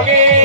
વાગે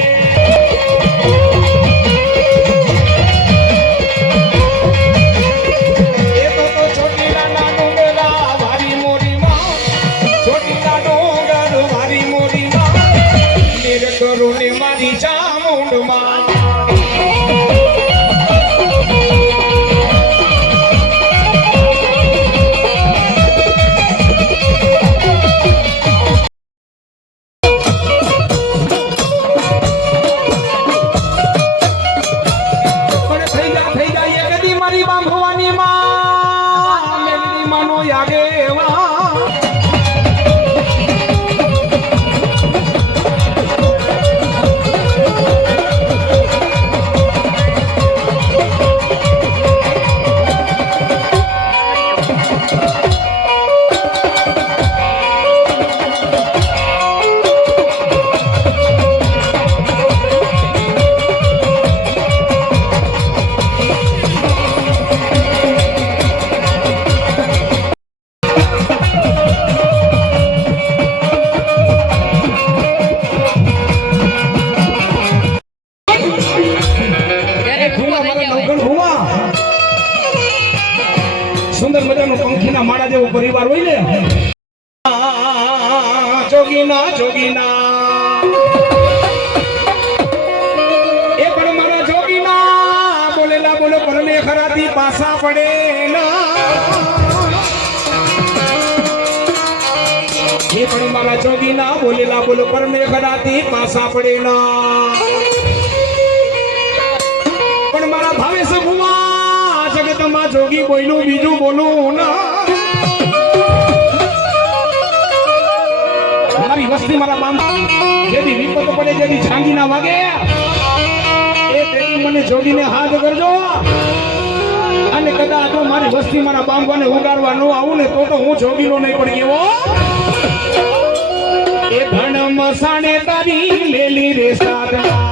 એ પણ મારા જોગીના બોલેલા બોલો પરમે કદાતી પાસા પડે ના. પણ મારા ભાવે સભુમાં જગતમાં જોગી બોલું બીજું બોલું ના. મારી વસ્તી મારા મામા, જેની વિપત પડે, જેની છાંગી ના વાગે, એ તેની મને જોગીને હાથ કરજો. અને કદાચ મારી વસ્તી મારા બાંધવાને ઉગાડવા ન આવું ને તો તો હું જોગીનો નહીં પડી એવો. મસાણે તારી લેલી રે સાધના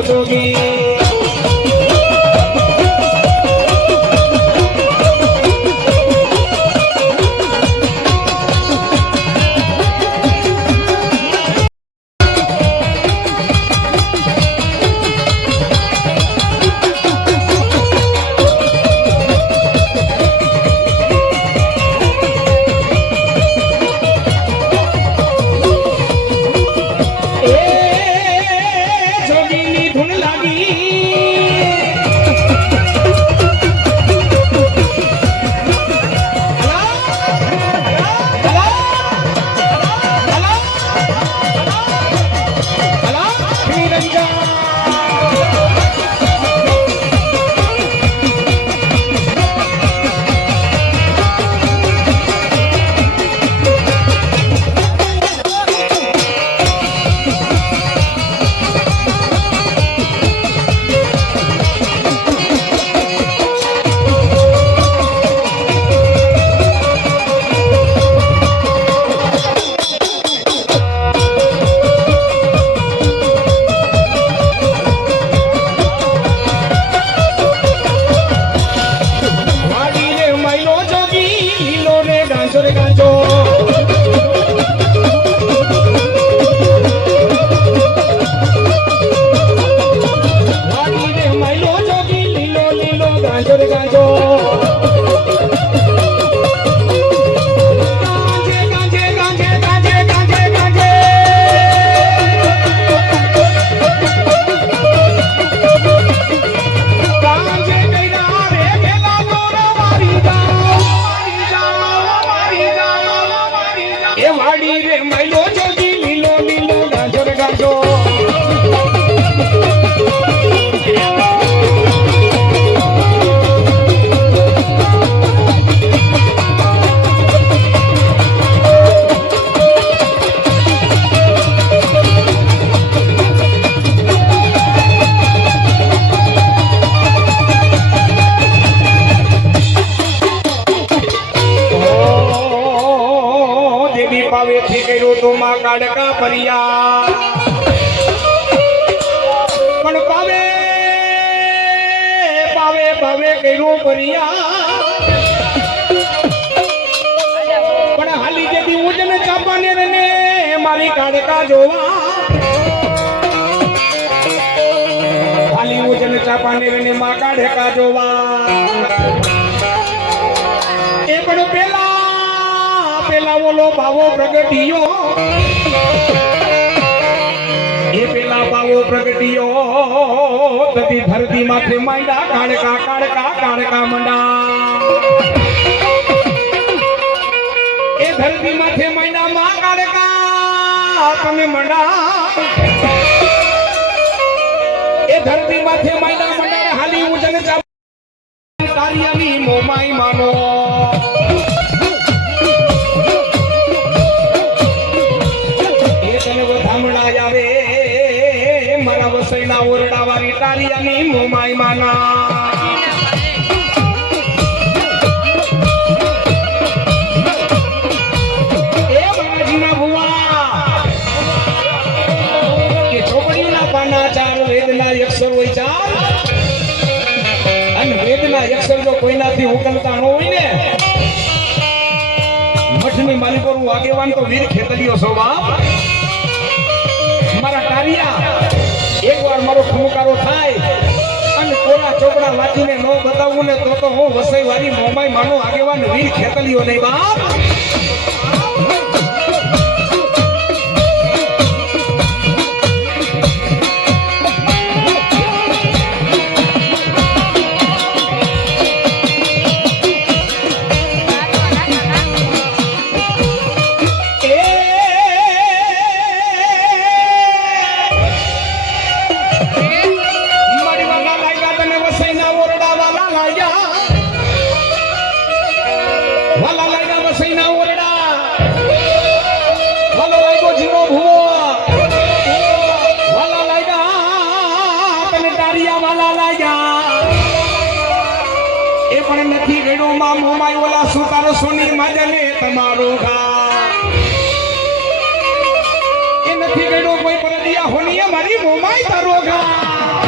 બાંધવાનો કાડકા ફરિયા. પણ પાવે પાવે પાવે કર્યું પરિયા પણ હાલી જેથી ઉજન ચાપાને ને મારી કાડકા જોવા. હાલી ઉજન ચાપાને રને, માં કાડકા જોવા. એ પણ પેલા પેલા ઓલો ભાવો પ્રગટિયો. એ પેલા ભાવો પ્રગટિયો તતી ધરતી માથે માંડા કાણકા કાણકા કાણકા મંડા એ ધરતી માથે માંડા માં કાણકા તમે મંડા એ ધરતી માથે માંડા મંડા હાલી ઉજન ચાપ કાર્યની મોમાઈ માનો. વેદના અક્ષર જો કોઈનાથી ઉકલતા હોય ને, મઠની માલિકોનું આગેવાન તો વીર ખેતરીઓ છો મારા કારિયા એકવાર મારો ખમકારો થાય. કોના ચોપડા વાંચીને ન બતાવું ને તો તો હું વસઈ વાળી મોમાઈ માનો આગેવાન વીર ખેતલીઓ નહીં બાપ. મારી મોમાઈ તારો ઘા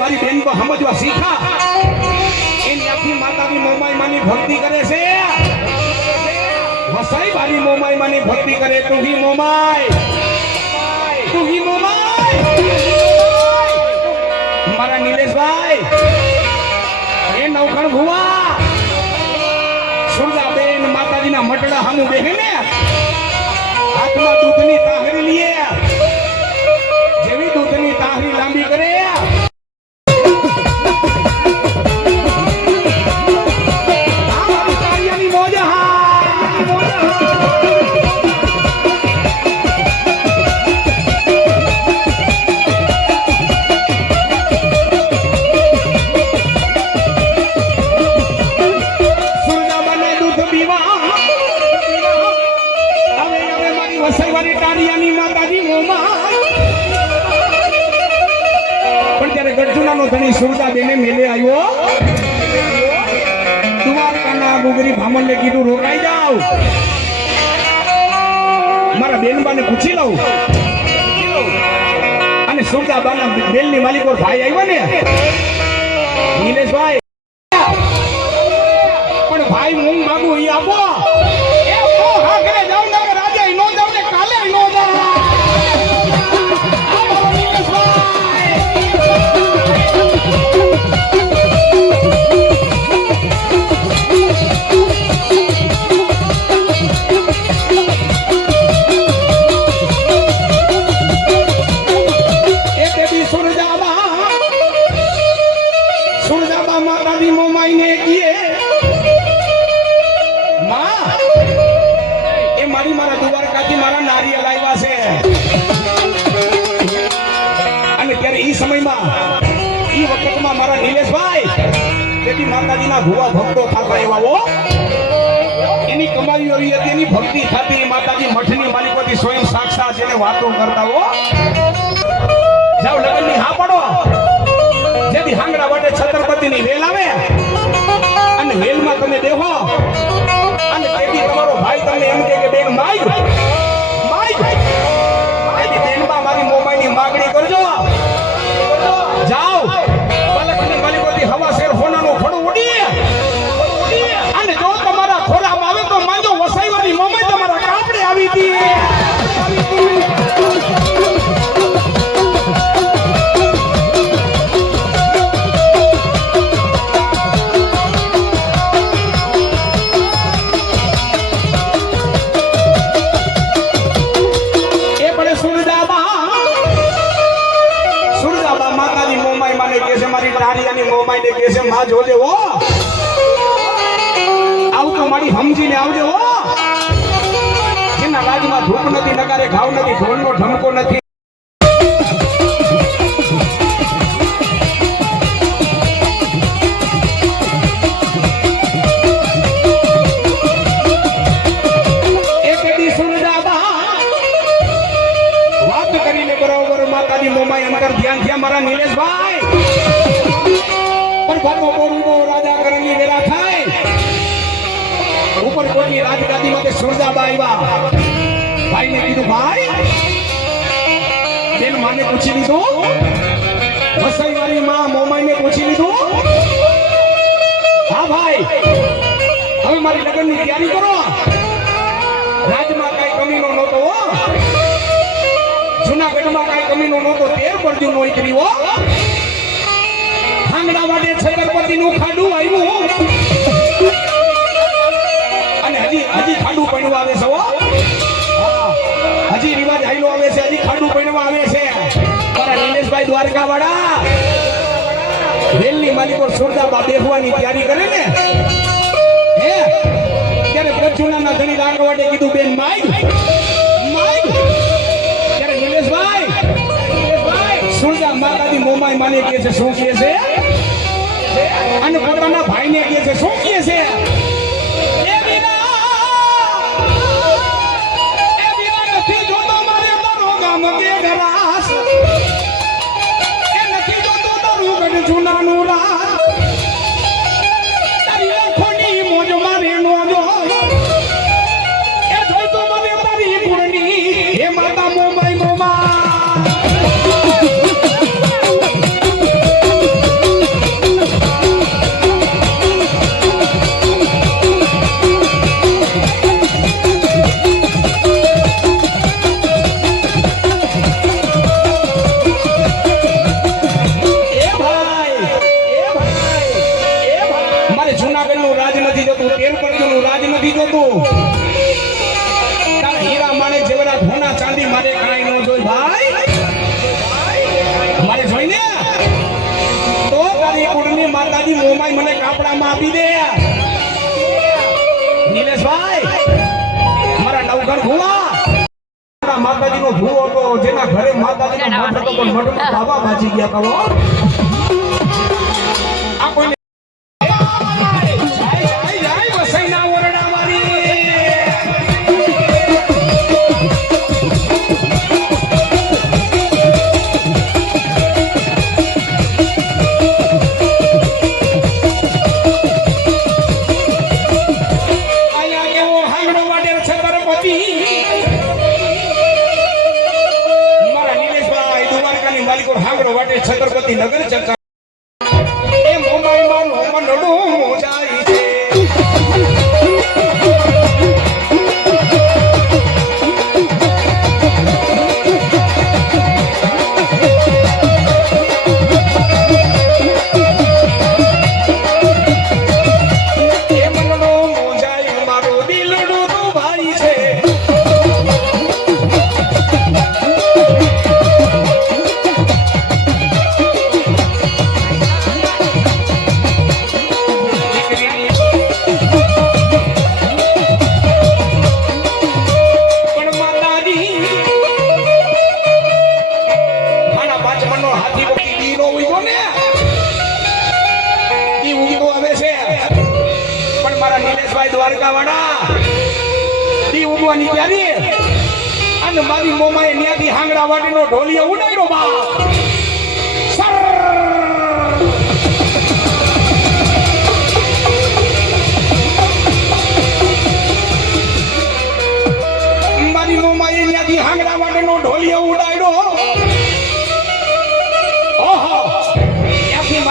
મારી બેન તો સમજવા શીખા. એની આખી માતાની મોમાઈ માની ભક્તિ કરે છે. વસાઈ મારી મોમાઈ માની ભક્તિ કરે. તું હી મોમાઈ. તું હી મોમાઈ. મારા નિલેશભાઈ. એ નવખણ ભુવા. સુરદાબેન માતાજીના મટડા હામું બેહે ને હાથમાં દૂધની તાહરી લીએ. દૂધની તાહરી લાંબી ગુગરી ભામણને કીધું, રોકાઈ જાવ મારા બેનબાને પૂછી લઉં. અને સુરજાબાના બેલની માલિકો ભાઈ આવ્યો ને? નિલેશભાઈ ને જોજે આવું તો મારી સમજીને આવજે હો. જેના રાજમાં ધૂપ નથી, નકારે ઘાવ નથી ઢોલનો ઢમકો નથી. સુરજાબા આવ્યા ભાઈને કીધું, ભાઈ બેન માને પૂછી લીધું? વસાઈ વાળી માં મોમાઈને પૂછી લીધું? હા ભાઈ, હવે મારી લગ્નની તૈયારી કરો. રાજમાં કઈ કમીનો નહોતો, હો. જુનાગઢમાં કઈ કમીનો નહોતો તેર પરજુ નોકરી હો. ખાંગડા માટે છતરપતિનું ખાડું આવ્યું. અને હજી હજી ખાડું આવે છે હજી રિવાજ આયલો આવે છે, હજી ખાડું પડ્યું આવે છે. મારા નિલેશભાઈ દ્વારકા વાળા રેલની માલિકો સુરદાબા બેહવાની તૈયારી કરે ને? હે? ત્યારે પ્રજ્ઞાના ધણી રાગવાડે કીધું, બેન માઈ માઈ ત્યારે નિલેશભાઈ સુરદા માતાજી મોમાઈ માને કહે છે, શું કહે છે? અને પોતાના ભાઈને કહે છે, શું કહે છે? તારું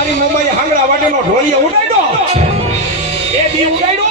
ની મુંબઈ હાંગડા વાટેનો ઢોળીએ ઉડાડ્યો. એ બી ઉડાડ્યો.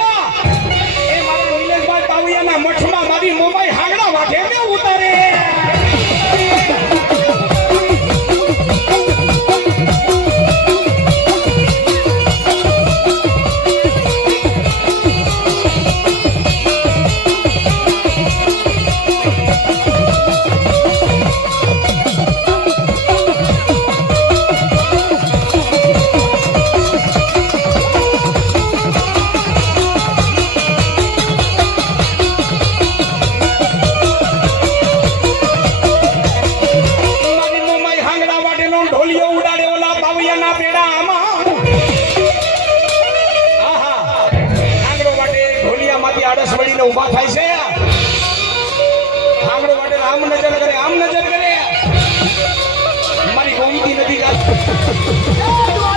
ઊભા થાય છે. આંગળો આમ નજર કરે આમ નજર કરે. મારી ગોમતી નથી જાત.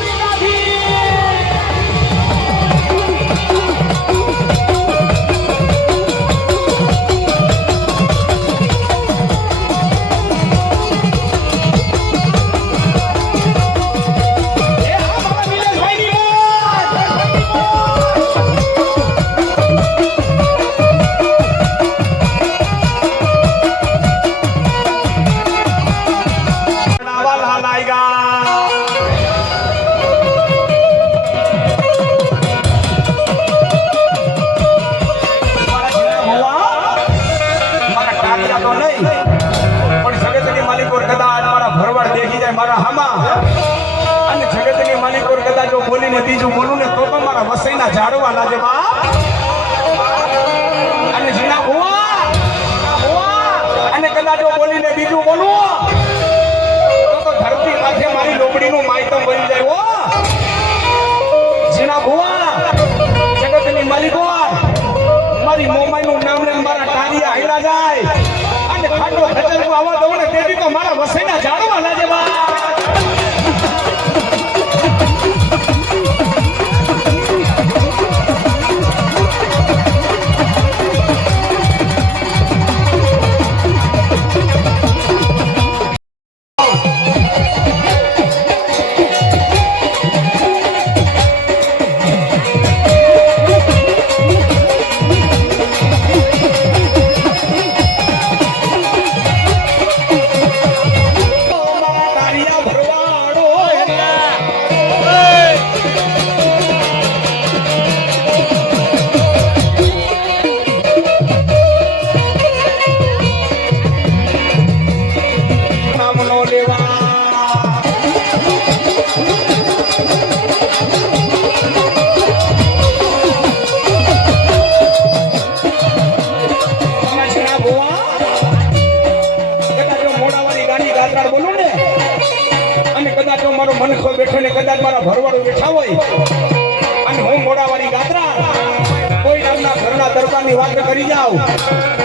ઘરના વાત કરી જાઓ.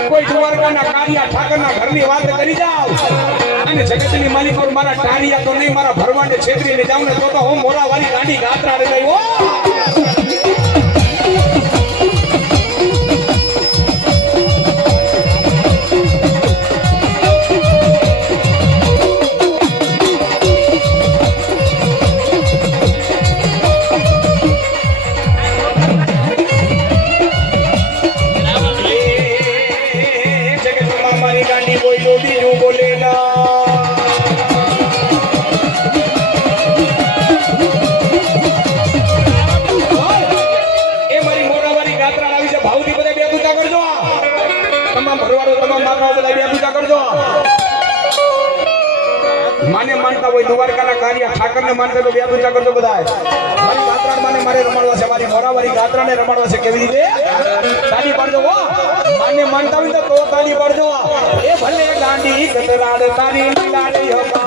કોઈ દ્વારકાના કારિયા ઠાકરના ઘરની વાત કરી જાઓ. અને જગતની માલિક મારા ટાણિયા તો નહીં, મારા ભરવાડને છેતરીને જાઉં ને તો તો હું મોડાવાળી ગાંડી ગાત્રા રે તમામ ભરવાડો, તમામ માતાઓ બે પૂજા કરજો. માને માનતા હોય દ્વારકાના કાર્ય ઠાકરને માનતા તો વ્યા પૂજા કરજો બધા મારી ગાત્રા માને મારે રમાડવા છે, મારી મોરાવારી ગાત્રાને રમાડવા છે, કેવી રીતે? તાળી પાડજો હો. માને માનતા હોય તો તાળી પાડજો. એ ભલે ગાંડી કતરાડ તારી લાડી હમા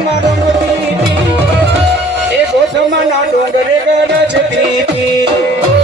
ને ગળામાં રમતી એ ગોસમાના ડોંગરે ગરજતી શિકારી